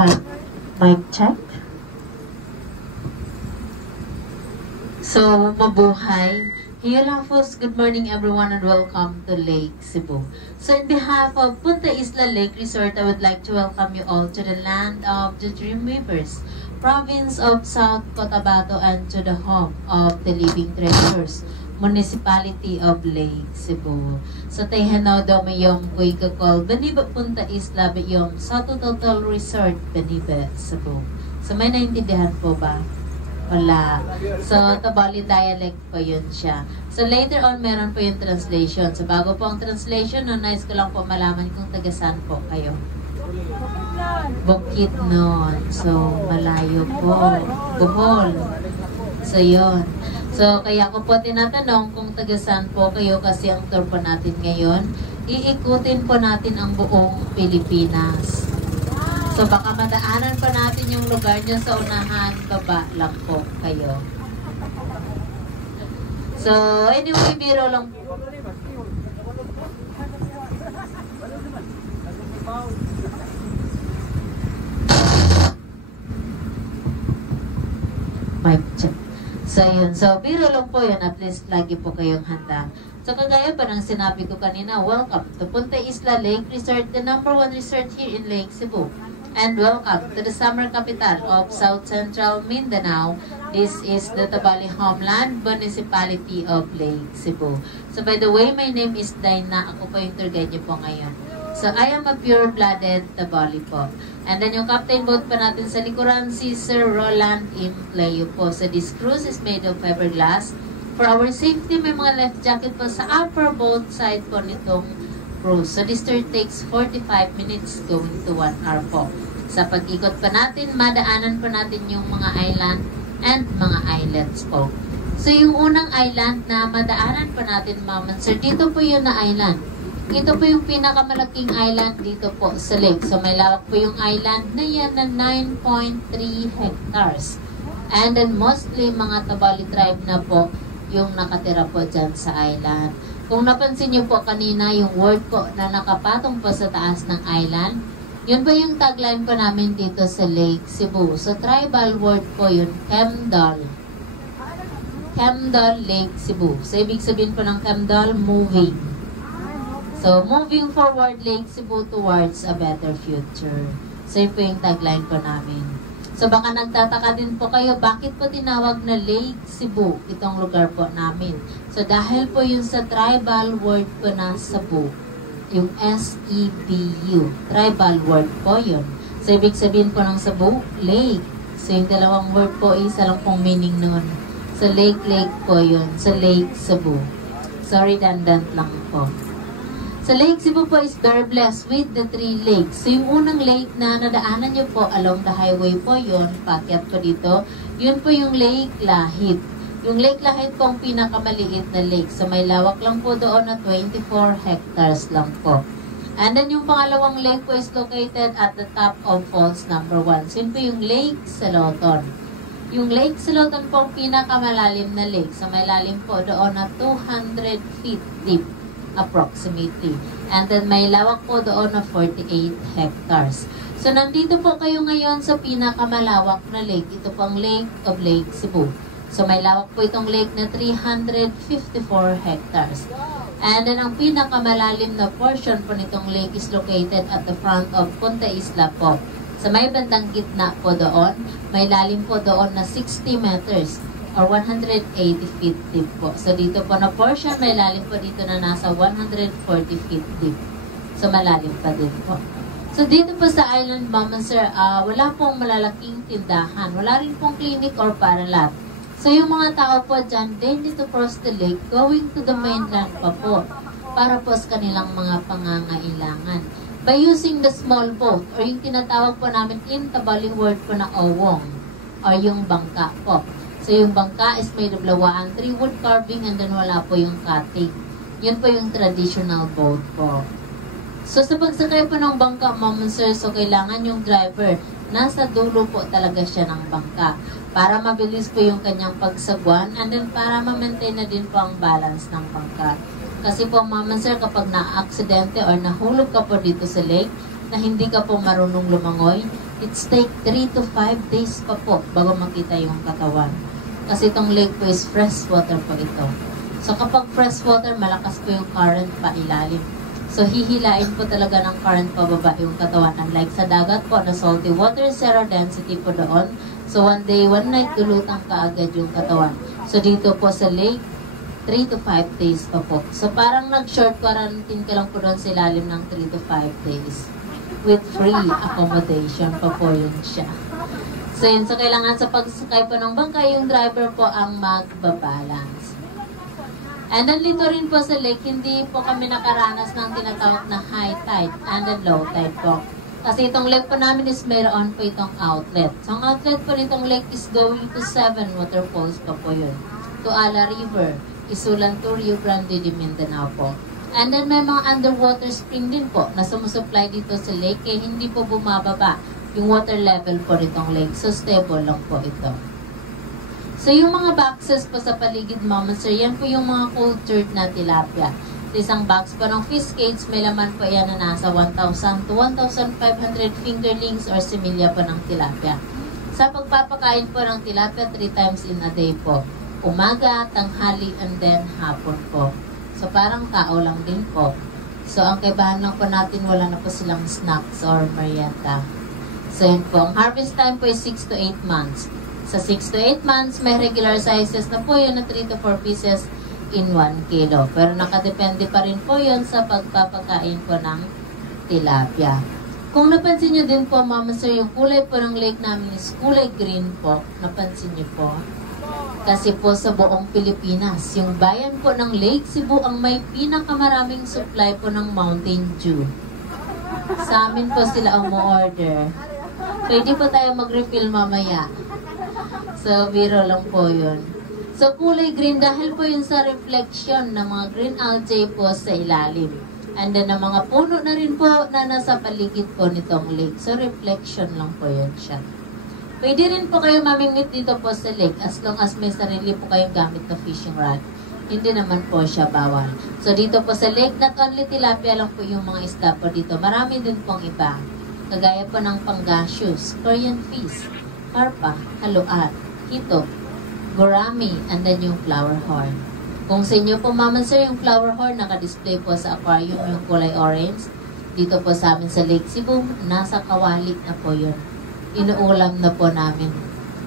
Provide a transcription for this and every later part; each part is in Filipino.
Mic, mic check. So, mabuhay. Hilafos, good morning everyone and welcome to Lake Cebu. So, in behalf of Punta Isla Lake Resort, I would like to welcome you all to the land of the Dream Weavers, province of South Cotabato, and to the home of the living treasures, municipality of Lake Cebu. So, tayhanaw daw mayong kuy kakol, Baniba Punta Isla, bayong sa Total Resort, Baniba Cebu. So, may naintindihan po ba? Wala. So, Tabali dialect po yun siya. So, later on, meron po yung translation. So, bago po ang translation, nais ko lang po malaman kung taga-saan po kayo. Bukidnon. So, malayo po. Bohol. So, yun. So, kaya ko po tinatanong kung taga-saan po kayo kasi ang tour po natin ngayon, iikutin po natin ang buong Pilipinas. So, baka madaanan pa natin yung lugar nyo sa unahan, baba lang po kayo. So, anyway, biro lang. Mic check. So, yun. So, biro lang po yun. At least, lagi po kayong handa. So, kagaya pa ng sinabi ko kanina, welcome to Punta Isla Lake Resort, the #1 resort here in Lake Cebu. And welcome to the summer capital of South Central Mindanao. This is the Tabali Homeland Municipality of Lake Cebu. So by the way, my name is Daina. Ako po yung tour guide niyo po ngayon. So I am a pure-blooded Tabali po. And then yung captain boat pa natin sa likuran, si Sir Roland Impleo po. So this cruise is made of fiberglass. For our safety, may mga life jacket po sa upper boat side po nitong cruise. So this tour takes 45 minutes going to 1 hour po. Sa pag-ikot pa natin, madaanan pa natin yung mga island and mga islets po. So yung unang island na madaanan pa natin, Ma'am Sir, dito po yun na island. Ito po yung pinakamalaking island dito po sa lake. So may lawak po yung island na yan na 9.3 hectares. And then mostly mga Tabali tribe na po yung nakatira po dyan sa island. Kung napansin niyo po kanina, yung word po na nakapatong po sa taas ng island, yun po yung tagline po namin dito sa Lake Cebu. So, tribal word po yun, Kemdol. Kemdol Lake Cebu. So, ibig sabihin po ng Kemdol, moving. So, moving forward Lake Cebu towards a better future. So, yun po yung tagline po namin. So, baka nagtataka din po kayo, bakit po tinawag na Lake Cebu itong lugar po namin? So, dahil po yun sa tribal word po na Cebu, yung S-E-B-U, tribal word po yun. So, ibig sabihin po ng Cebu, lake. So, yung dalawang word po, isa lang pong meaning nun. So, lake po yun. So, Lake Cebu. So, redundant lang po. So, Lake Cebu po is very blessed with the 3 lakes. So, yung unang lake na nadaanan nyo po along the highway po yun, pakyat po dito, yun po yung Lake Lahit. Yung Lake Lahit po ang pinakamaliit na lake. So, may lawak lang po doon na 24 hectares lang po. And then, yung pangalawang lake po is located at the top of falls #1. So, yun po yung Lake Saloton. Yung Lake Saloton po ang pinakamalalim na lake. So, may lalim po doon na 200 feet deep. Approximately. And then may lawak po doon na 48 hectares. So nandito po kayo ngayon sa pinakamalawak na lake. Ito po ang Lake of Lake Cebu. So may lawak po itong lake na 354 hectares. And then ang pinakamalalim na portion po nitong lake is located at the front of Punta Isla po. Sa may bandang gitna po doon, may lalim po doon na 60 meters. Or 180 feet deep po. So, dito po na portion, may lalim po dito na nasa 140 feet deep. So, malalim pa din po. So, dito po sa island, Ma'am Sir, wala pong malalaking tindahan. Wala rin pong clinic or paralat. So, yung mga tao po dyan, they need to cross the lake going to the mainland pa po para po sa kanilang mga pangangailangan. By using the small boat or yung tinatawag po namin in Tabali word po na owong or yung bangka po. So, yung bangka is made of lawaan, 3 wood carving, and then wala po yung cutting. Yun po yung traditional boat po. So, sa pagsakay po ng bangka, Ma'am Sir, so kailangan yung driver, nasa dulo po talaga siya ng bangka para mabilis po yung kanyang pagsagwan, and then para ma-maintain na din po ang balance ng bangka. Kasi po, Ma'am Sir, kapag na-aksidente or nahulog ka po dito sa lake, na hindi ka po marunong lumangoy, It's take 3 to 5 days pa po bago makita yung katawan. Kasi itong lake po is fresh water po ito. So kapag fresh water, malakas po yung current pa ilalim. So hihilain po talaga ng current pababa yung katawan. Unlike sa dagat po na salty water, zero density po doon. So one day, one night, dulutang kaagad yung katawan. So dito po sa lake, 3 to 5 days pa po. So parang nag-short quarantine ka lang po doon sa ilalim ng 3 to 5 days. With free accommodation pa po yun siya. So yun, so kailangan sa pagsakay po ng bangka, yung driver po ang magbabalance. And then dito rin po sa lake, hindi po kami nakaranas ng tinatawag na high tide and then low tide po. Kasi itong lake po namin is mayroon po itong outlet. So ang outlet po nitong lake is going to 7 waterfalls pa po yun. To Ala River, Isulan to Rio Grande de Mindanao po. And then may mga underwater spring din po na sumusupply dito sa lake eh hindi po bumababa yung water level po nitong lake. So stable lang po ito. So yung mga boxes po sa paligid Mama Sir, yan po yung mga cultured na tilapia. Isang box po ng fish cage, may laman po yan na nasa 1,000 to 1,500 fingerlings or similya po ng tilapia. Sa pagpapakain po ng tilapia, 3 times in a day po. Umaga, tanghali, and then hapon po. So parang tao lang din po. So ang kaibahan lang po natin, wala na po silang snacks or merienda. So yun po, ang harvest time po is 6 to 8 months. Sa 6 to 8 months, may regular sizes na po yun na 3 to 4 pieces in 1 kilo. Pero nakadepende pa rin po yun sa pagpapakain po ng tilapia. Kung napansin nyo din po, Mama Sir, yung kulay po ng lake namin is kulay green po. Napansin nyo po? Kasi po sa buong Pilipinas, yung bayan po ng Lake Cebu ang may pinakamaraming supply po ng Mountain Dew. Sa amin po sila ang mo-order. Pwede po tayo mag-refill mamaya. So, biro lang po yun. So, kulay green dahil po yun sa reflection ng mga green algae po sa ilalim. And then, ang mga puno na rin po na nasa paligid po nitong lake. So, reflection lang po yun siya. Pwede rin po kayo mamingwit dito po sa lake as long as may sarili po kayong gamit na fishing rod. Hindi naman po siya bawal. So dito po sa lake, not only tilapia lang po yung mga isda po dito. Marami din pong iba. Kagaya po ng pangasius, Korean fish, karpa, haluat, hito, gourami, and then yung flower horn. Kung sa inyo po, Mama Sir, yung flower horn naka-display po sa aquarium yung kulay orange. Dito po sa amin sa Lake Cebu, nasa kawali na po yun. Inuulam na po namin.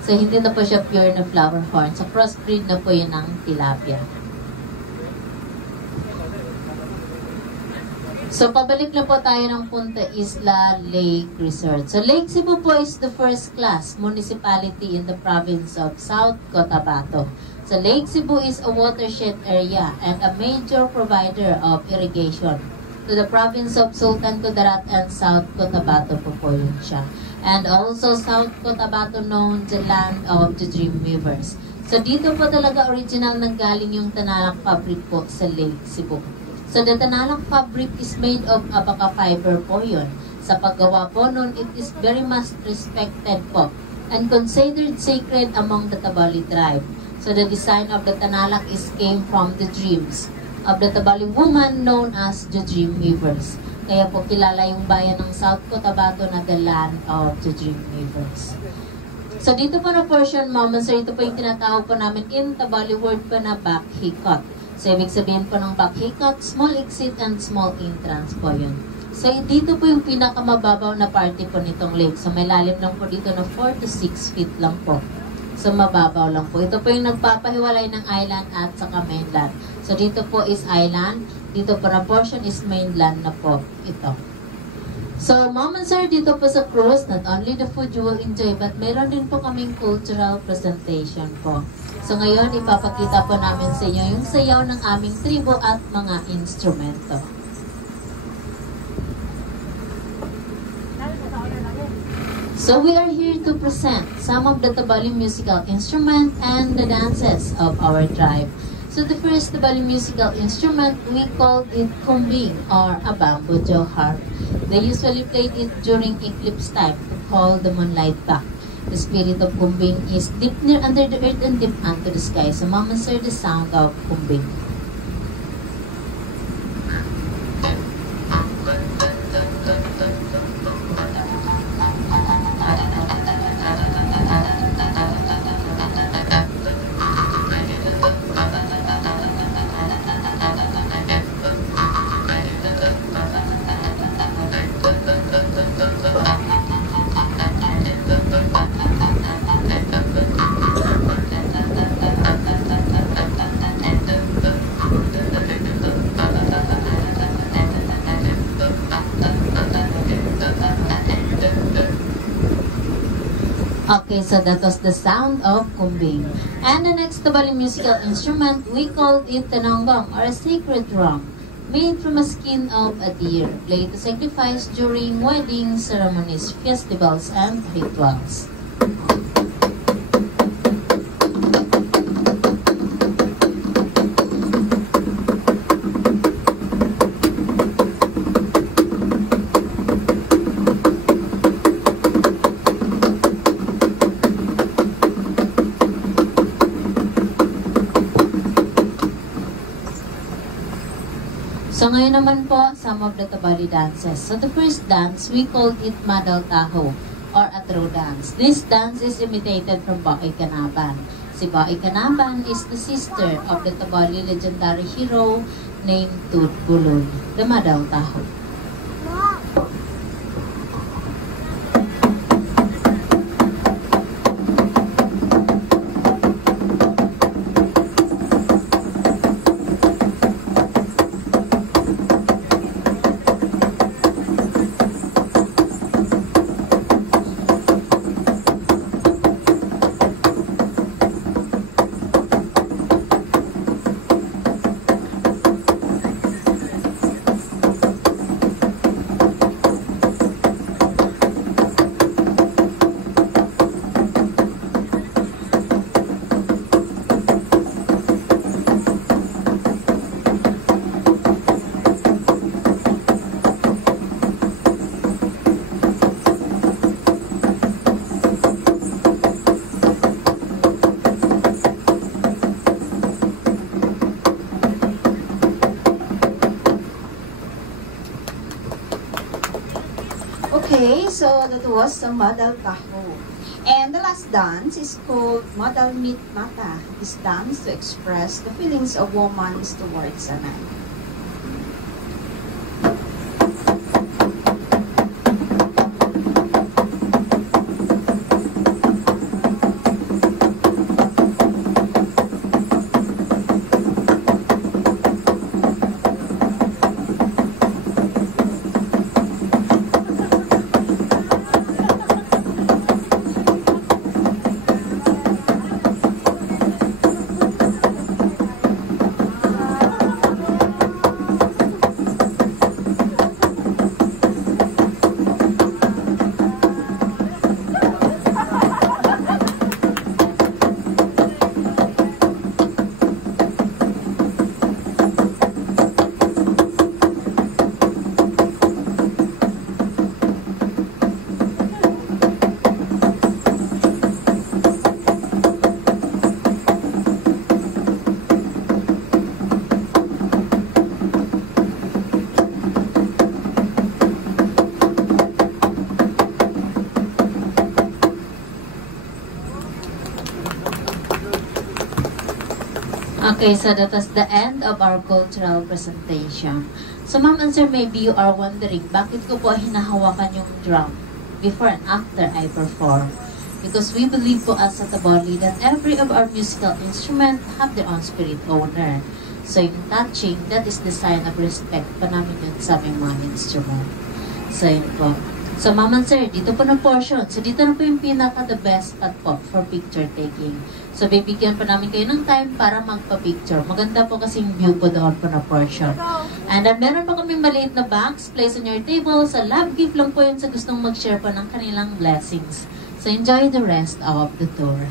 So, hindi na po siya pure na flower horn. So, crossbreed na po yun ng tilapia. So, pabalik na po tayo ng Punta Isla Lake Resort. So, Lake Cebu po is the first class municipality in the province of South Cotabato. So, Lake Cebu is a watershed area and a major provider of irrigation to the province of Sultan Kudarat and South Cotabato po yun siya. And also South Cotabato known the land of the Dream Weavers. So dito po talaga original nanggaling yung Tanalak fabric po sa Lake Cebu. So the Tanalak fabric is made of abaca fiber po yun. Sa paggawa po nun, it is very much respected po and considered sacred among the Tabali tribe. So the design of the Tanalak is came from the dreams of the Tabali woman known as the Dream Weavers. Kaya po kilala yung bayan ng South Cotabato na the land of the Dream Weavers. So dito po na portion, Mama Sir, ito po yung tinatawag po namin in Tabali word po na back hikot. So ibig sabihin po ng back hikot, small exit and small entrance po yun. So dito po yung pinakamababaw na party po nitong lake. So may lalim lang po dito na 4 to 6 feet lang po. So mababaw lang po. Ito po yung nagpapahiwalay ng island at saka mainland. So dito po is island. Dito po na portion is mainland na po ito. So, Mom and Sir, dito po sa cruise, not only the food you will enjoy, but meron din po kaming cultural presentation po. So, ngayon, ipapakita po namin sa inyo yung sayaw ng aming tribo at mga instrumento. So, we are here to present some of the Tabali musical instruments and the dances of our tribe. So the first Tabali musical instrument, we called it kumbing or a bamboo jaw harp. They usually played it during eclipse time to call the moonlight back. The spirit of kumbing is deep near under the earth and deep unto the sky. So Mama Sir, the sound of kumbing. Okay, so that was the sound of kumbing. And the next Tabali musical instrument, we called it tanonggong, or a sacred drum, made from a skin of a deer, played to sacrifice during weddings, ceremonies, festivals, and rituals. So ngayon naman po, some of the Tabali dances. So the first dance, we called it Madal Taho, or a throw dance. This dance is imitated from Baoy Canaban. Si Baoy Canaban is the sister of the Tabali legendary hero named Tut Buloy, the Madal Taho. Okay, so that was the Madal Taho. And the last dance is called Madal Mit Mata. This dance to express the feelings of woman towards a man. Okay, so that was the end of our cultural presentation. So ma'am and sir, maybe you are wondering, bakit ko po hinahawakan yung drum before and after I perform? Because we believe po as sa Tabali that every of our musical instrument have their own spirit owner. So yung touching, that is the sign of respect pa namin yun sa aming mga instrument. So yun po. So ma'am and sir, dito po na portion. So dito na po yung pinaka the best spot po for picture taking. So bibigyan po namin kayo ng time para magpa-picture. Maganda po kasing view po doon po na portion. And then meron po kaming maliit na box, place on your table. Sa love gift lang po yun sa gustong mag-share po ng kanilang blessings. So enjoy the rest of the tour.